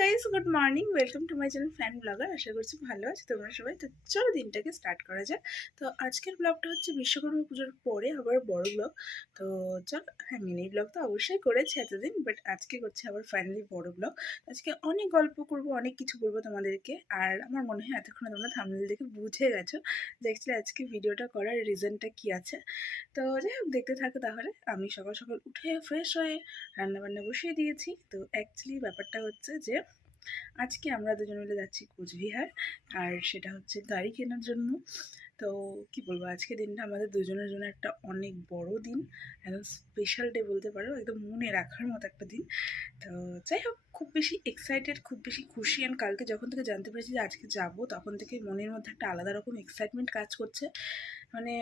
Guys good morning welcome to my channel fan blogger আশা করছি ভালো আছে, তোমরা সবাই। তো চলো দিনটাকে স্টার্ট করা যাক। তো আজকের ব্লগটা হচ্ছে বিশ্বকর্মা পুজোর পরে আবার বড় ব্লগ তো চলো হ্যাঁ মিনি ব্লগ তো অবশ্যই করেছি এতদিন বাট আজকে করছে আবার ফাইনালি বড় ব্লগ আজকে অনেক গল্প করব, অনেক কিছু বলব তোমাদেরকে, আর আমার মনে হয় এতক্ষণে তোমরা থামনেল দেখে বুঝে গেছো যে অ্যাকচুয়ালি আজকে ভিডিওটা করার রিজনটা কি আছে। তো যাই হোক, দেখতে থাকো তাহলে। আমি সকাল সকাল উঠে ফ্রেশ হয়ে রান্নাবান্না বসিয়ে দিয়েছি। তো অ্যাকচুয়ালি ব্যাপারটা হচ্ছে যে আজকে আমরা দুজন মিলে যাচ্ছি কোচবিহার, আর সেটা হচ্ছে গাড়ি কেনার জন্য। তো কি বলব, আজকে দিনটা আমাদের দুজনের জন্য একটা অনেক বড় দিন, একদম স্পেশাল ডে বলতে পারো, একদম মনে রাখার মতো একটা দিন। তো যাই হোক, খুব বেশি এক্সাইটেড খুব বেশি খুশি অ্যান্ড কালকে যখন থেকে জানতে পেরেছি যে আজকে যাব, তখন থেকে মনের মধ্যে একটা আলাদা রকম এক্সাইটমেন্ট কাজ করছে। মানে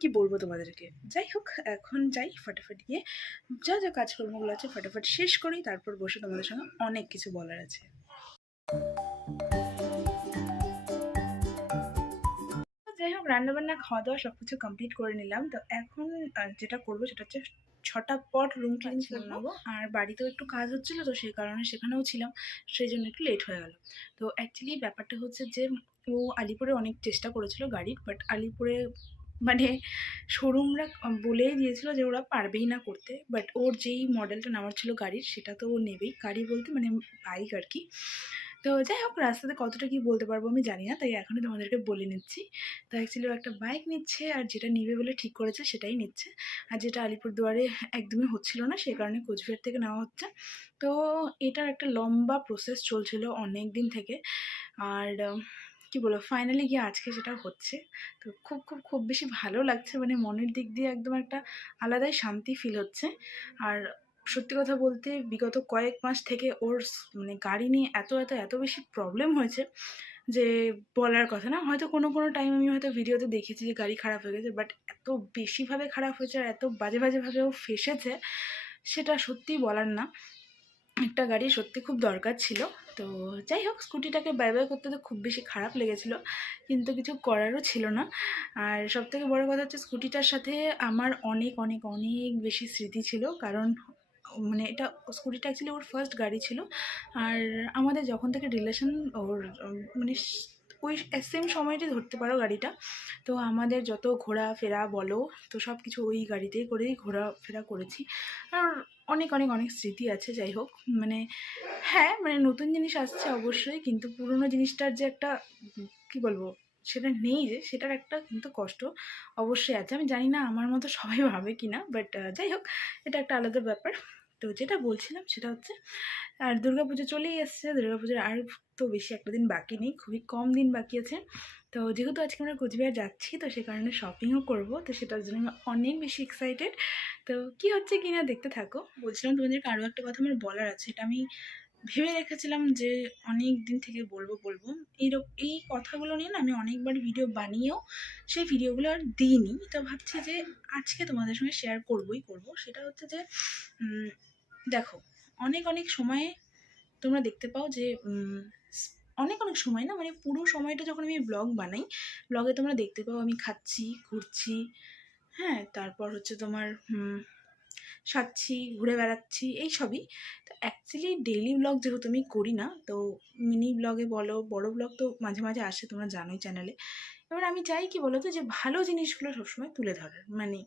কি বলব তোমাদেরকে? যাই হোক এখন যাই ফটাফট গিয়ে। যা যা কাজকর্মগুলো আছে ফটাফট শেষ করি তারপর বসে তোমাদের সঙ্গে অনেক কিছু বলার আছে। যাই হোক রান্নাবান্না খাওয়া দাওয়া সব কিছু কমপ্লিট করে নিলাম। তো এখন যেটা করব সেটা হচ্ছে ছটা পর রুম ক্লিন করে নেব আর বাড়িতেও একটু কাজ হচ্ছিল তো সেই কারণে সেখানেও ছিলাম সেই জন্য একটু লেট হয়ে গেল। তো অ্যাকচুয়ালি ব্যাপারটা হচ্ছে যে ও আলিপুরে অনেক চেষ্টা করেছিল গাড়ির বাট আলিপুরে মানে শোরুমরা বলেই দিয়েছিল যে ওরা পারবেই না করতে। বাট ওর যেই মডেলটা নেওয়ার ছিল গাড়ির, সেটা তো ও নেবেই। গাড়ি বলতে মানে বাইক আর কি। তো যাই হোক, রাস্তাতে কতটা কি বলতে পারব আমি জানি না, তাই এখনই তোমাদেরকে বলে নিচ্ছি। তো অ্যাকচুয়ালি ও একটা বাইক নিচ্ছে, আর যেটা নিবে বলে ঠিক করেছে, সেটাই নিচ্ছে। আর যেটা আলিপুরদুয়ারে একদমই হচ্ছিল না, সেই কারণে কোচবিহার থেকে নেওয়া হচ্ছে। তো এটার একটা লম্বা প্রসেস চলছিল অনেক দিন থেকে। আর কি বলব ফাইনালি গিয়ে আজকে সেটা হচ্ছে, তো খুব খুব খুব বেশি ভালো লাগছে। মানে মনের দিক দিয়ে একদম একটা আলাদাই শান্তি ফিল হচ্ছে। আর সত্যি কথা বলতে বিগত কয়েক মাস থেকে ওর মানে গাড়ি নিয়ে এত এত এত বেশি প্রবলেম হয়েছে যে বলার কথা না। হয়তো কোনো কোনো টাইম আমি হয়তো ভিডিওতে দেখেছি যে গাড়ি খারাপ হয়ে গেছে বাট এত বেশিভাবে খারাপ হয়েছে আর এত বাজে বাজেভাবে ও ফেসেছে, সেটা সত্যিই বলার না। একটা গাড়ি সত্যি খুব দরকার ছিল। তো যাই হোক, স্কুটিটাকে বাই বাই করতে তো খুব বেশি খারাপ লেগেছিলো, কিন্তু কিছু করারও ছিল না। আর সব থেকে বড়ো কথা হচ্ছে স্কুটিটার সাথে আমার অনেক অনেক অনেক বেশি স্মৃতি ছিল, কারণ মানে এটা স্কুটিটা অ্যাকচুয়ালি ওর ফার্স্ট গাড়ি ছিল। আর আমাদের যখন থেকে রিলেশন ওর মানে ওই সেম সময়টি ধরতে পারো গাড়িটা। তো আমাদের যত ঘোরাফেরা বলো, তো সব কিছু ওই গাড়িতেই করেই ঘোরাফেরা করেছি। আর অনেক অনেক অনেক স্মৃতি আছে, যাই হোক। মানে হ্যাঁ মানে নতুন জিনিস আসছে অবশ্যই, কিন্তু পুরনো জিনিসটার যে একটা, কি বলব, সেটা নেই যে, সেটার একটা কিন্তু কষ্ট অবশ্যই আছে। আমি জানি না আমার মতো সবাই ভাবে কি না বাট যাই হোক, এটা একটা আলাদা ব্যাপার। তো যেটা বলছিলাম সেটা হচ্ছে, আর দুর্গাপুজো চলেই এসছে। দুর্গাপুজোর আর তো বেশি একটা দিন বাকি নেই, খুবই কম দিন বাকি আছে। তো যেহেতু আজকে আমরা কোচবিহার যাচ্ছি, তো সে কারণে শপিংও করব। তো সেটার জন্য আমি অনেক বেশি এক্সাইটেড তো কি হচ্ছে কি না দেখতে থাকো। বলছিলাম তোমাদেরকে আরও একটা কথা আমার বলার আছে এটা আমি ভেবে রেখেছিলাম যে অনেক দিন থেকে বলব বলব। এই এই কথাগুলো নিয়ে না আমি অনেকবার ভিডিও বানিয়েও সেই ভিডিওগুলো আর দিইনি। তো ভাবছি যে আজকে তোমাদের সঙ্গে শেয়ার করবই, করব। সেটা হচ্ছে যে দেখো, অনেক অনেক সময়ে তোমরা দেখতে পাও যে অনেক অনেক সময় না মানে পুরো সময়টা যখন আমি ব্লগ বানাই ব্লগে তোমরা দেখতে পাও আমি খাচ্ছি, ঘুরছি হ্যাঁ তারপর হচ্ছে তোমার সাচ্ছি ঘুরে বেড়াচ্ছি, এই সবই। তো অ্যাকচুয়ালি ডেইলি ব্লগ যেহেতু আমি করি না, তো মিনি ব্লগে বলো, বড় ব্লগ তো মাঝে মাঝে আসে, তোমরা জানোই চ্যানেলে এবার আমি চাই কি বলো তো যে, ভালো জিনিসগুলো সবসময় তুলে ধরার মানে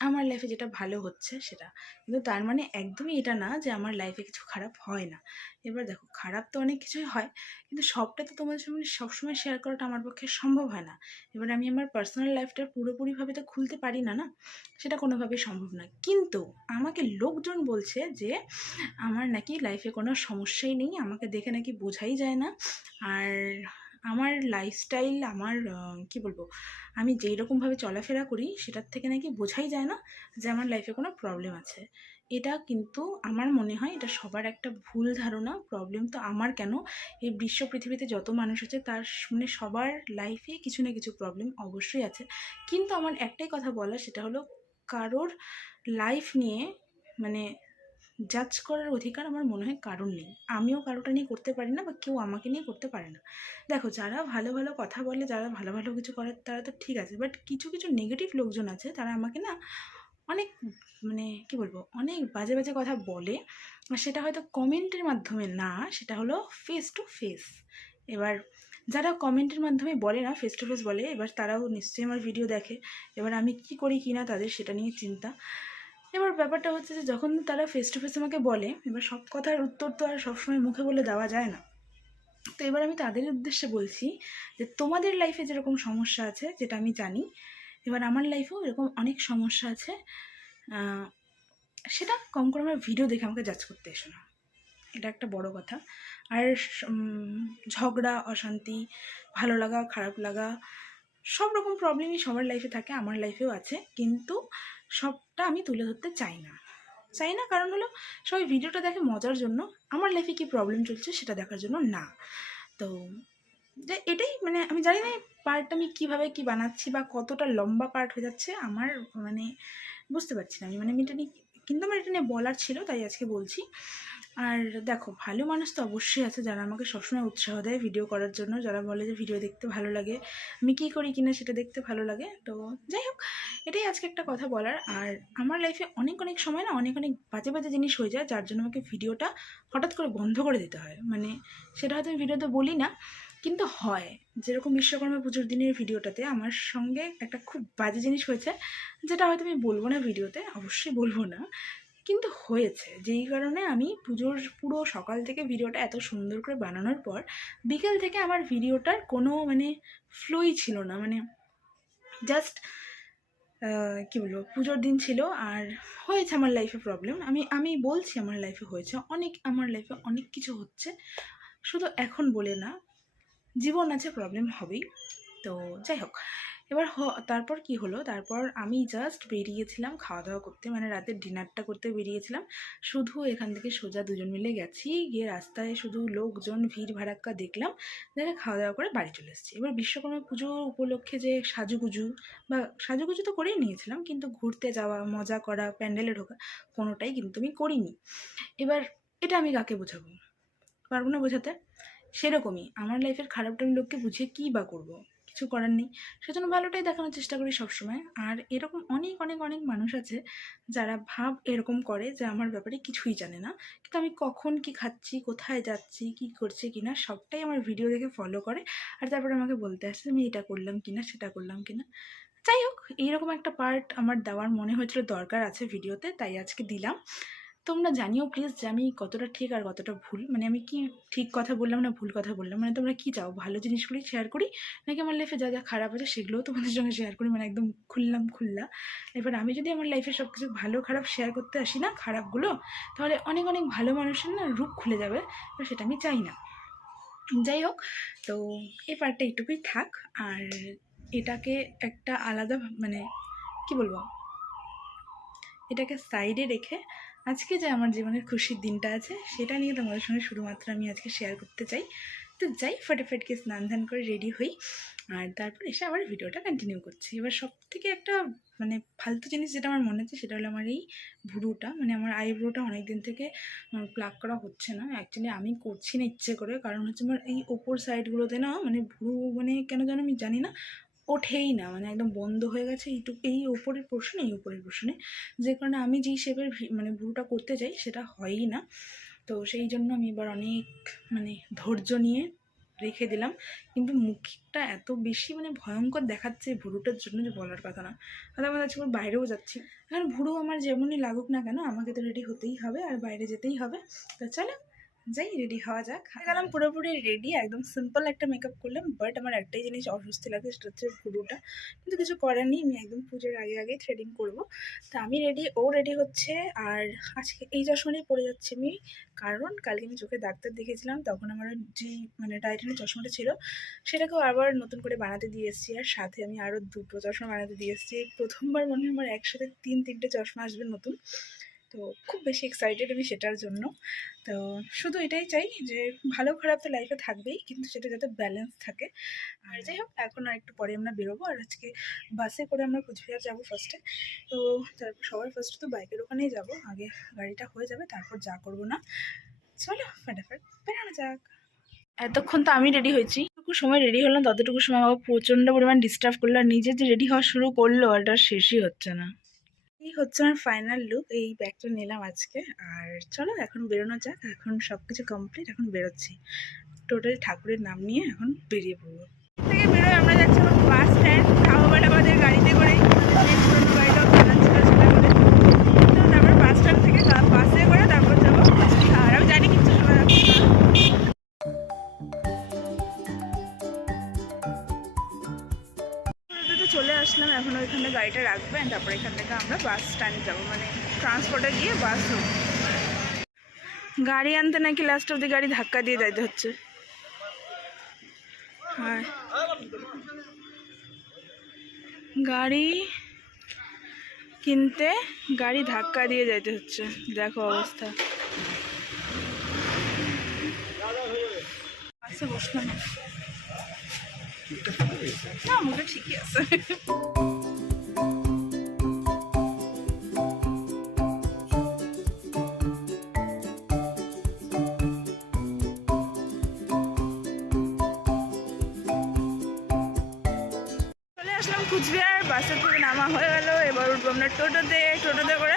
আমার লাইফে যেটা ভালো হচ্ছে সেটা। কিন্তু তার মানে একদমই এটা না যে আমার লাইফে কিছু খারাপ হয় না। এবার দেখো, খারাপ তো অনেক কিছুই হয়, কিন্তু সবটা তো তোমাদের সামনে সবসময় শেয়ার করাটা আমার পক্ষে সম্ভব হয় না। এবার আমি আমার পার্সোনাল লাইফটা পুরোপুরিভাবে তো খুলতে পারি না না? সেটা কোনোভাবেই সম্ভব নয়। কিন্তু আমাকে লোকজন বলছে যে, আমার নাকি লাইফে কোনো সমস্যাই নেই, আমাকে দেখে নাকি বোঝাই যায় না। আর আমার লাইফস্টাইল আমার কি বলব, আমি যেই রকমভাবে চলাফেরা করি, সেটার থেকে নাকি বোঝাই যায় না যে আমার লাইফে কোনো প্রবলেম আছে। এটা কিন্তু আমার মনে হয় এটা সবার একটা ভুল ধারণা প্রবলেম তো আমার কেন? এই বিশ্ব পৃথিবীতে যত মানুষ আছে, তার স- মানে সবার লাইফে কিছু না কিছু প্রবলেম অবশ্যই আছে। কিন্তু আমার একটাই কথা বলা সেটা হলো কারোর লাইফ নিয়ে মানে জাজ করার অধিকার আমার মনে হয় কারণ নেই। আমিও কারোটা নিয়ে করতে পারি না বা কেউ আমাকে নিয়ে করতে পারে না। দেখো, যারা ভালো ভালো কথা বলে, যারা ভালো ভালো কিছু করে, তারা তো ঠিক আছে। বাট কিছু কিছু নেগেটিভ লোকজন আছে, তারা আমাকে না অনেক মানে কি বলব, অনেক বাজে বাজে কথা বলে। আর সেটা হয়তো কমেন্টের মাধ্যমে না, সেটা হলো ফেস টু ফেস এবার যারা কমেন্টের মাধ্যমে বলে না ফেস টু ফেস বলে, এবার তারাও নিশ্চয়ই আমার ভিডিও দেখে। এবার আমি কি করি কি না, তাদের সেটা নিয়ে চিন্তা। এবার ব্যাপারটা হচ্ছে যে যখন তারা ফেস টু ফেস আমাকে বলে, এবার সব কথার উত্তর তো আর সবসময় মুখে বলে দেওয়া যায় না। তো এবার আমি তাদের উদ্দেশ্যে বলছি যে তোমাদের লাইফে যেরকম সমস্যা আছে, যেটা আমি জানি, এবার আমার লাইফেও এরকম অনেক সমস্যা আছে সেটা কম করে আমার ভিডিও দেখে আমাকে জাজ করতে এসো না। এটা একটা বড় কথা। আর ঝগড়া, অশান্তি, ভালো লাগা, খারাপ লাগা সব রকম প্রবলেমই সবার লাইফে থাকে, আমার লাইফেও আছে, কিন্তু সবটা আমি তুলে ধরতে চাই না। চাই না কারণ হলো, সবাই ভিডিওটা দেখে মজার জন্য, আমার লাইফে কী প্রবলেম চলছে সেটা দেখার জন্য না। তো, যে এটাই মানে আমি জানি না পার্ট আমি কীভাবে কি বানাচ্ছি বা কতটা লম্বা পার্ট হয়ে যাচ্ছে, আমার মানে বুঝতে পারছি না আমি। মানে আমি এটা নিয়ে, কিন্তু আমার এটা নিয়ে বলার ছিল, তাই আজকে বলছি। আর দেখো, ভালো মানুষ তো অবশ্যই আছে যারা আমাকে সবসময় উৎসাহ দেয় ভিডিও করার জন্য। যারা বলে যে ভিডিও দেখতে ভালো লাগে, আমি কী করি কিনা সেটা দেখতে ভালো লাগে। তো যাই হোক, এটাই আজকে একটা কথা বলার। আর আমার লাইফে অনেক অনেক সময় না, অনেক অনেক বাজে বাজে জিনিস হয়ে যায়, যার জন্য আমাকে ভিডিওটা হঠাৎ করে বন্ধ করে দিতে হয়। মানে সেটা হয়তো আমি ভিডিওতে বলি না, কিন্তু হয়। যেরকম বিশ্বকর্মা পুজোর দিনের ভিডিওটাতে আমার সঙ্গে একটা খুব বাজে জিনিস হয়েছে, যেটা হয়তো আমি বলব না ভিডিওতে অবশ্যই বলব না। কিন্তু হয়েছে। যেই কারণে আমি পুজোর পুরো সকাল থেকে ভিডিওটা এত সুন্দর করে বানানোর পর বিকেল থেকে আমার ভিডিওটার কোনো মানে ফ্লোই ছিল না। মানে জাস্ট কী বলব, পুজোর দিন ছিল আর হয়েছে আমার লাইফে প্রবলেম আমি আমি বলছি আমার লাইফে হয়েছে, অনেক, আমার লাইফে অনেক কিছু হচ্ছে। শুধু এখন বলে না, জীবন আছে প্রবলেম হবেই। তো যাই হোক এবার হ- তারপর কি হলো? তারপর আমি জাস্ট বেরিয়েছিলাম খাওয়া দাওয়া করতে মানে রাতের ডিনারটা করতে বেরিয়েছিলাম। শুধু এখান থেকে সোজা দুজন মিলে গেছি, গিয়ে রাস্তায় শুধু লোকজন ভিড় ভাড়াক্কা দেখলাম দেখে খাওয়া দাওয়া করে বাড়ি চলে এসেছি। এবার বিশ্বকর্মা পুজো উপলক্ষে যে সাজুগুজু বা সাজুগুজু তো করেই নিয়েছিলাম, কিন্তু ঘুরতে যাওয়া, মজা করা, প্যান্ডেলে ঢোকা, কোনোটাই কিন্তু আমি করিনি। এবার এটা আমি কাকে বোঝাবো? পারব না বোঝাতে? সেরকমই। আমার লাইফের খারাপটা আমি লোককে বুঝিয়ে কী বা করব? কিছু করার নেই। সেজন্য ভালোটাই দেখানোর চেষ্টা করি সবসময়। আর এরকম অনেক অনেক অনেক মানুষ আছে যারা ভাব এরকম করে যে আমার ব্যাপারে কিছুই জানে না। কিন্তু আমি কখন কি খাচ্ছি, কোথায় যাচ্ছি, কি করছি কিনা সবটাই আমার ভিডিও দেখে ফলো করে আর তারপরে আমাকে বলতে আসছে আমি এটা করলাম কিনা, সেটা করলাম কিনা? যাই হোক, এইরকম একটা পার্ট আমার দেওয়ার মনে হয়েছিল দরকার আছে ভিডিওতে তাই আজকে দিলাম। তোমরা জানিও প্লিজ যে আমি কতটা ঠিক আর কতটা ভুল। মানে আমি কি ঠিক কথা বললাম না ভুল কথা বললাম? মানে তোমরা কি চাও? ভালো জিনিসগুলোই শেয়ার করি? নাকি আমার লাইফে যা যা খারাপ আছে সেগুলোও তোমাদের সঙ্গে শেয়ার করি? মানে একদম খুললাম খুললা। এবার আমি যদি আমার লাইফে সব কিছু ভালো খারাপ শেয়ার করতে আসি না, খারাপগুলো, তাহলে অনেক অনেক ভালো মানুষের না রূপ খুলে যাবে। তো সেটা আমি চাই না। যাই হোক, তো এই পার্টটা এইটুকুই থাক। আর এটাকে একটা আলাদা মানে কি বলব? এটাকে সাইডে রেখে আজকে যে আমার জীবনের খুশির দিনটা আছে, সেটা নিয়ে তোমাদের সঙ্গে শুধুমাত্র আমি আজকে শেয়ার করতে চাই। তো যাই ফটাফটকে স্নান ধান করে রেডি হই, আর তারপর এসে আবার ভিডিওটা কন্টিনিউ করছি। এবার সব থেকে একটা মানে ফালতু জিনিস যেটা আমার মনে হচ্ছে সেটা হলো আমার এই ভুরুটা। মানে আমার আইব্রোটা অনেক দিন থেকে প্লাক করা হচ্ছে না। অ্যাকচুয়ালি আমি করছি না ইচ্ছে করে, কারণ হচ্ছে আমার এই ওপর সাইডগুলোতে না মানে ভুরু মানে কেন যেন আমি জানি না। ওঠেই না মানে একদম বন্ধ হয়ে গেছে। এইটুকু এই ওপরের পোর্শনে এই ওপরের পোর্শনে যে কারণে আমি যেই শেপের মানে ভুরুটা করতে চাই সেটা হয়ই না। তো সেই জন্য আমি এবার অনেক মানে ধৈর্য নিয়ে রেখে দিলাম। কিন্তু মুখটা এত বেশি মানে ভয়ঙ্কর দেখাচ্ছে ভুরুটার জন্য যে বলার কথা না। তাহলে আমার আজকে বাইরেও যাচ্ছি। এখন ভুরু আমার যেমনই লাগুক না কেন, আমাকে তো রেডি হতেই হবে, আর বাইরে যেতেই হবে। তা চলো। যাই রেডি হওয়া যাক। হয়ে। গেলাম পুরোপুরি রেডি একদম সিম্পল একটা মেকআপ করলাম বাট আমার একটাই জিনিস অস্বস্তি লাগে সেটা হচ্ছে ভুরুটা কিন্তু কিছু করার নেই আমি একদম পুজোর আগে আগেই থ্রেডিং করব। তা আমি রেডি ও রেডি হচ্ছে আর আজকে এই চশমাটাই পরে যাচ্ছি আমি কারণ কালকে আমি চোখে ডাক্তার দেখিয়েছিলাম তখন আমার যে মানে টাইটানের চশমাটা ছিল সেটাকেও আবার নতুন করে বানাতে দিয়ে এসেছি আর সাথে আমি আরও দুটো চশমা বানাতে দিয়ে এসেছি। প্রথমবার মনে হয় আমার একসাথে তিন তিনটে চশমা আসবে নতুন। তো খুব বেশি এক্সাইটেড আমি সেটার জন্য। তো শুধু এটাই চাই যে ভালো খারাপ তো লাইফে থাকবেই, কিন্তু সেটা যাতে ব্যালেন্স থাকে। আর যাই হোক, এখন আর একটু পরে আমরা বেরোবো। আর আজকে বাসে করে আমরা কুচবিহার যাব ফার্স্টে তো তারপর সবার ফার্স্টে তো বাইকের ওখানেই যাব। আগে গাড়িটা হয়ে যাবে, তারপর যা করব না। চলো, ফাটাফাট বেরোনো যাক। এতক্ষণ তো আমি রেডি হয়েছি। যতটুকু সময় রেডি হলাম, ততটুকু সময় আমার প্রচণ্ড পরিমাণ ডিস্টার্ব করল। আর নিজে যে রেডি হওয়া শুরু করল ওটা শেষই হচ্ছে না। এই হচ্ছে আমার ফাইনাল লুক এই ব্যাগটা নিলাম আজকে। আর চলো এখন বেরোনো যাক, এখন সব কিছু কমপ্লিট এখন বেরোচ্ছি। টোটাল ঠাকুরের নাম নিয়ে এখন বেরিয়ে পড়ব। থেকে বেরোয়, আমরা যাচ্ছি এখন বাস স্ট্যান্ড ধাবাবাদ আমাদের গাড়িতে করেই। আসলাম, এখন ওইখানে গাড়িটা রাখবেন তারপরে এখান থেকে আমরা বাস স্ট্যান্ড যাব মানে ট্রান্সপোর্টে গিয়ে বাস গাড়ি আনতে নাকি লাস্ট অব্দি গাড়ি ধাক্কা দিয়ে যাইতে হচ্ছে। হ্যাঁ গাড়ি কিনতে গাড়ি ধাক্কা দিয়ে যাইতে হচ্ছে, দেখো অবস্থা। আচ্ছা বসলাম। না মুখে ঠিকই আছে। চলে আসলাম কুচবিহার বাসের থেকে নামা হয়ে গেল। এবার উঠবো আমরা টোটোতে টোটোতে করে।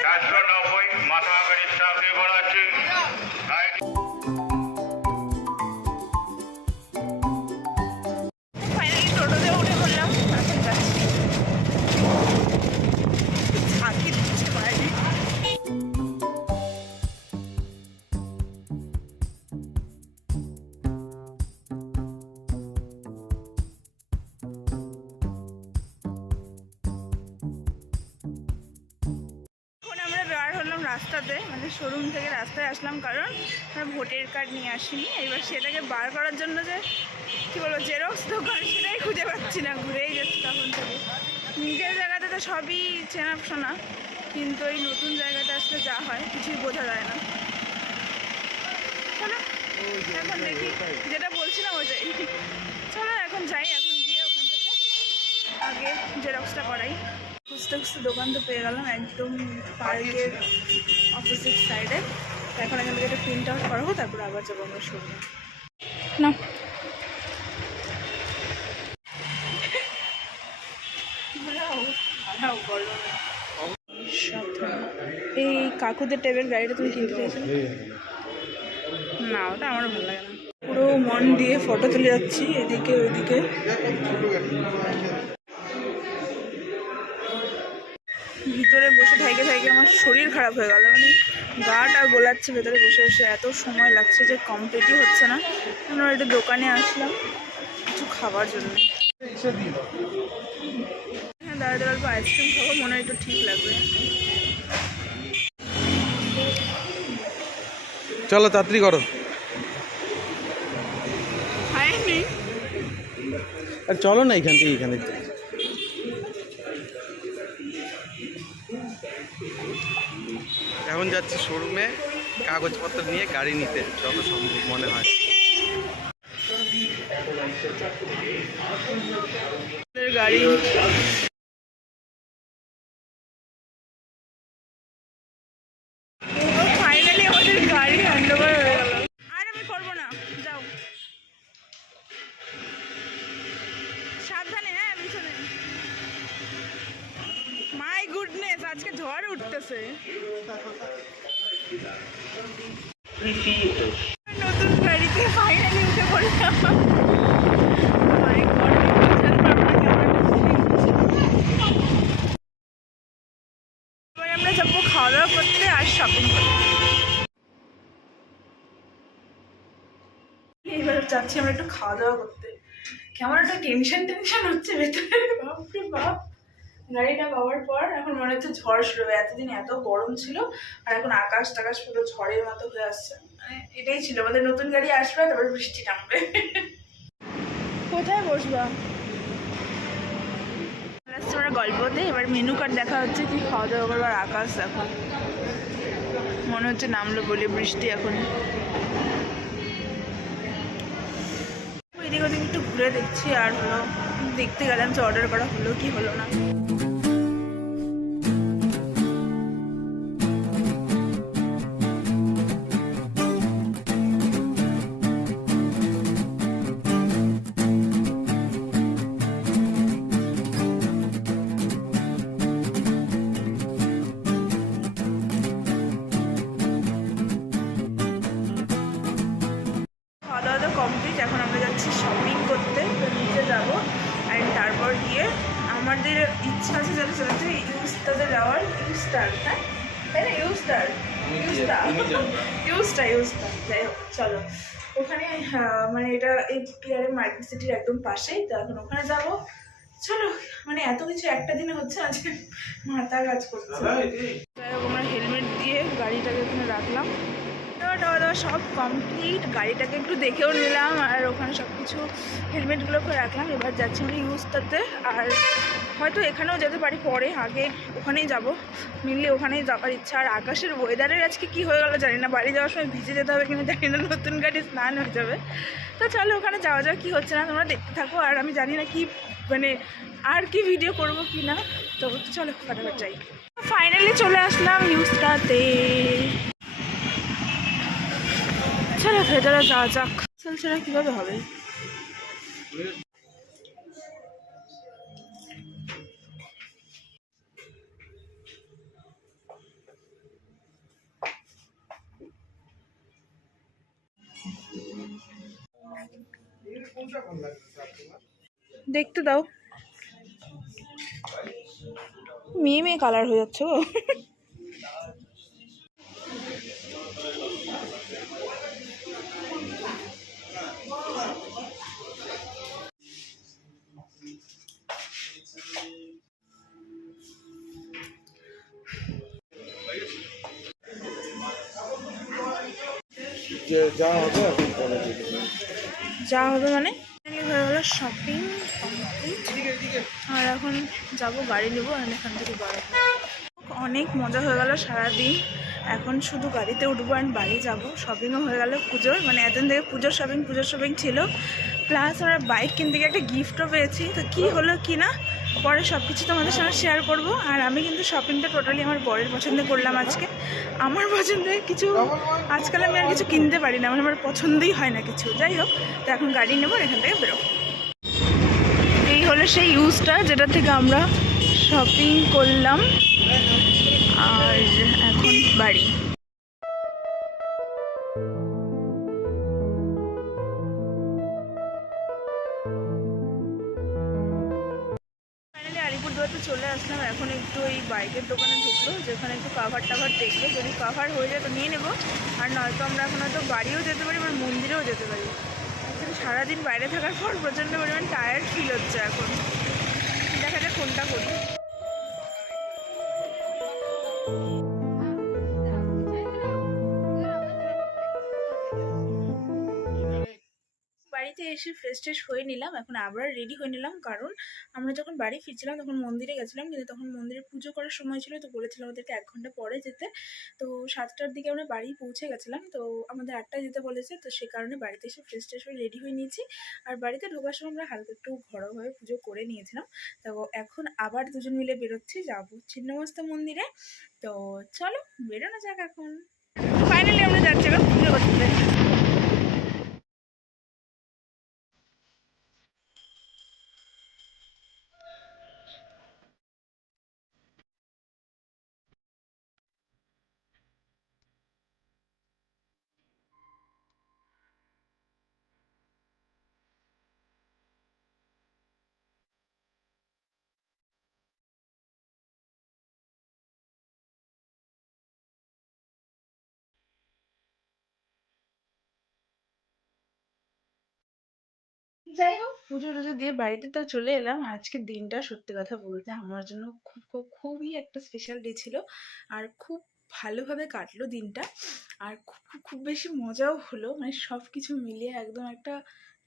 রাস্তাতে মানে শোরুম থেকে রাস্তায় আসলাম কারণ আমরা ভোটের কার্ড নিয়ে আসিনি। এবার সেটাকে বার করার জন্য যে, কী বলব জেরক্স দোকান সেটাই খুঁজে পাচ্ছি না, ঘুরেই যাচ্ছি তখন থেকে। নিজের জায়গাতে তো সবই চেনাশোনা কিন্তু এই নতুন জায়গাতে আসলে যা হয় কিছুই বোঝা যায় না। চলো, এখন দেখি, যেটা বলছিলাম ওইটাই। চলো, এখন যাই, এখন গিয়ে ওখান থেকে আগে জেরক্সটা করাই। খুঁজতে খুঁজতে দোকান তো পেয়ে গেলাম, একদম পার্কের অপোজিট সাইডে এখন এখান থেকে একটা প্রিন্ট আউট করাবো, তারপর আবার যাব আমরা শোরুমে। না এই কাকুদের টাইপের গাড়িটা তুমি কিনতে চাইছো? না, ওটা আমারও ভালো লাগে না। পুরো মন দিয়ে ফটো তুলে যাচ্ছি, এদিকে, ওইদিকে। ভিতরে বসে থাইকে থাইকে আমার শরীর খারাপ হয়ে গেল মানে গাটা গোলাচ্ছে ভেতরে বসে বসে, এত সময় লাগছে যে কমপ্লিটই হচ্ছে না। আমরা একটা দোকানে আসলাম, কিছু খাবার জন্য। দাঁড়াতে অল্প আইসক্রিম খাব মনে হয় একটু ঠিক লাগবে। চলো তাড়াতাড়ি করো। আর চলো না এখান থেকে এখানে। থেকে এখন যাচ্ছি শোরুমে কাগজপত্র নিয়ে গাড়ি নিতে যত সম্ভব মনে হয়। গাড়ি ঝড় উঠতেছে। নতুন গাড়িতে ফাইনালি উঠে পড়লাম। আমরা যাব খাওয়া দাওয়া করতে আর শপিং করতে। এবার যাচ্ছি আমরা একটু খাওয়া দাওয়া করতে। কেমন একটা টেনশন টেনশন হচ্ছে ভেতরে। বাপরে বাপ। গাড়িটা পাওয়ার পর এখন মনে হচ্ছে ঝড় শুরু হবে। এতদিন এত গরম ছিল আর এখন আকাশ টাকাশ পুরো ঝড়ের মতো হয়ে আসছে। মানে এটাই ছিল আমাদের নতুন গাড়ি আসবে তারপর বৃষ্টি নামবে। কোথায় বসবা? আমরা গল্পতে এবার মেনু কার্ড দেখা হচ্ছে কি খাওয়া দাওয়া করবার আকাশ দেখো। মনে হচ্ছে নামলো বলে বৃষ্টি এখন। এদিক ওদিক একটু ঘুরে দেখছি আর হলো দেখতে গেলাম যে অর্ডার করা হলো কি হলো না। সিটির একদম পাশেই তো এখন ওখানে যাব। চলো মানে এত কিছু একটা দিনে হচ্ছে আজকে মাথা কাজ করছে। আমরা হেলমেট দিয়ে গাড়িটাকে এখানে রাখলাম। দাওয়া দাওয়া দাওয়া সব কমপ্লিট গাড়িটাকে একটু দেখেও নিলাম আর ওখানে সব কিছু হেলমেটগুলোকে রাখলাম। এবার যাচ্ছি আমরা ইউজটাতে আর হয়তো এখানেও যেতে পারি, পরে আগে ওখানেই যাব। মিললে ওখানেই যাওয়ার ইচ্ছা। আর আকাশের ওয়েদারের আজকে কি হয়ে গেলো জানি না। বাড়ি যাওয়ার সময় ভিজে যেতে হবে কিনা জানি না। নতুন গাড়ি স্নান হয়ে যাবে। তো চলো ওখানে যাওয়া যাওয়া কী হচ্ছে না তোমরা দেখতে থাকো। আর আমি জানি না কি মানে আর কি ভিডিও করব কি না তো চলো, ফটাফট যাই। ফাইনালি চলে আসলাম ইউজটাতে যাওয়া যাক। ছাড়া কীভাবে হবে? দেখতে দাও। মেয়ে মেয়ে কালার হয়ে যাচ্ছে গো। যা যা হবে মানে? হয়ে গেলো শপিং আর এখন যাব, গাড়ি নেব, আর এখান থেকে বাড়াবো অনেক মজা হয়ে গেল সারাদিন। এখন শুধু গাড়িতে উঠবো অ্যান্ড বাড়ি যাব। শপিংও হয়ে গেল পুজোর। মানে এতদিন থেকে পুজোর শপিং পুজোর শপিং ছিল। প্লাস আমরা বাইক কিনতে গিয়ে একটা গিফটও পেয়েছি। তো কী হলো, কি না, পরে সব কিছু তোমাদের সঙ্গে শেয়ার করব। আর আমি কিন্তু শপিংটা টোটালি আমার বরের পছন্দ করলাম আজকে। আমার পছন্দের কিছু, আজকাল আমি আর কিছু কিনতে পারি না। মানে আমার পছন্দই হয় না কিছু। যাই হোক, তো এখন গাড়ি নেব এখান থেকে বেরোবো। এই হলো সেই ইউজটা যেটা থেকে আমরা শপিং করলাম। আর এখন বাড়ি। বাইকের দোকানে ঢুকলো, যেখানে একটু কাভার টাভার দেখব যদি কাভার হয়ে যায় তো নিয়ে নেব। আর নয়তো আমরা এখন হয়তো বাড়িও যেতে পারি বা মন্দিরেও যেতে পারি। সারাদিন বাইরে থাকার পর প্রচণ্ড পরিমাণ টায়ার্ড ফিল হচ্ছে এখন। দেখা যাক কোনটা করি। এসে ফ্রেশ ট্রেশ হয়ে নিলাম, এখন আবার রেডি হয়ে নিলাম, কারণ আমরা যখন বাড়ি ফিরছিলাম তখন মন্দিরে গেছিলাম, কিন্তু তখন মন্দিরে পুজো করার সময় ছিল তো বলেছিলাম ওদেরকে এক ঘণ্টা পরে যেতে। তো সাতটার দিকে আমরা বাড়ি পৌঁছে গেছিলাম, তো আমাদের আটটায় যেতে বলেছে, তো সে কারণে বাড়িতে এসে ফ্রেশ ট্রেশ হয়ে রেডি হয়ে নিয়েছি। আর বাড়িতে ঢোকার সময় আমরা হালকা একটু ঘরোয়াভাবে পুজো করে নিয়েছিলাম। তো এখন আবার দুজন মিলে বেরোচ্ছি, যাব ছিন্নমস্তা মন্দিরে। তো চলো, বেরোনো যাক এখন। ফাইনালি আমরা যাচ্ছি এখন পুজো করতে। যাই হোক। পুজো টুজো দিয়ে বাড়িতে তো চলে এলাম। আজকের দিনটা সত্যি কথা বলতে আমার জন্য খুব খুব, খুবই একটা স্পেশাল ডে ছিল। আর খুব ভালোভাবে কাটলো দিনটা। আর খুব, খুব- বেশি মজাও হলো। মানে সব কিছু মিলিয়ে একদম একটা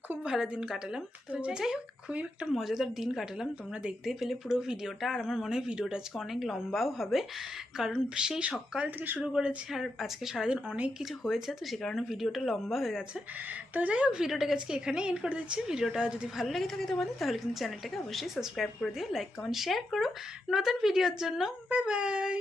খুব ভালো দিন কাটালাম। তো যাই হোক। খুবই একটা মজাদার দিন কাটালাম। তোমরা দেখতেই পেলে পুরো ভিডিওটা। আর আমার মনে হয় ভিডিওটা আজকে অনেক লম্বাও হবে। কারণ সেই সকাল থেকে শুরু করেছি আর আজকে সারাদিন অনেক কিছু হয়েছে তো সে কারণে ভিডিওটা লম্বা হয়ে গেছে। তো যাই হোক ভিডিওটাকে আজকে এখানেই এন্ড করে দিচ্ছি। ভিডিওটা যদি ভালো লেগে থাকে তোমাদের তাহলে কিন্তু চ্যানেলটাকে অবশ্যই সাবস্ক্রাইব করে দিও লাইক কমেন্ট শেয়ার করো। নতুন ভিডিওর জন্য বাই বাই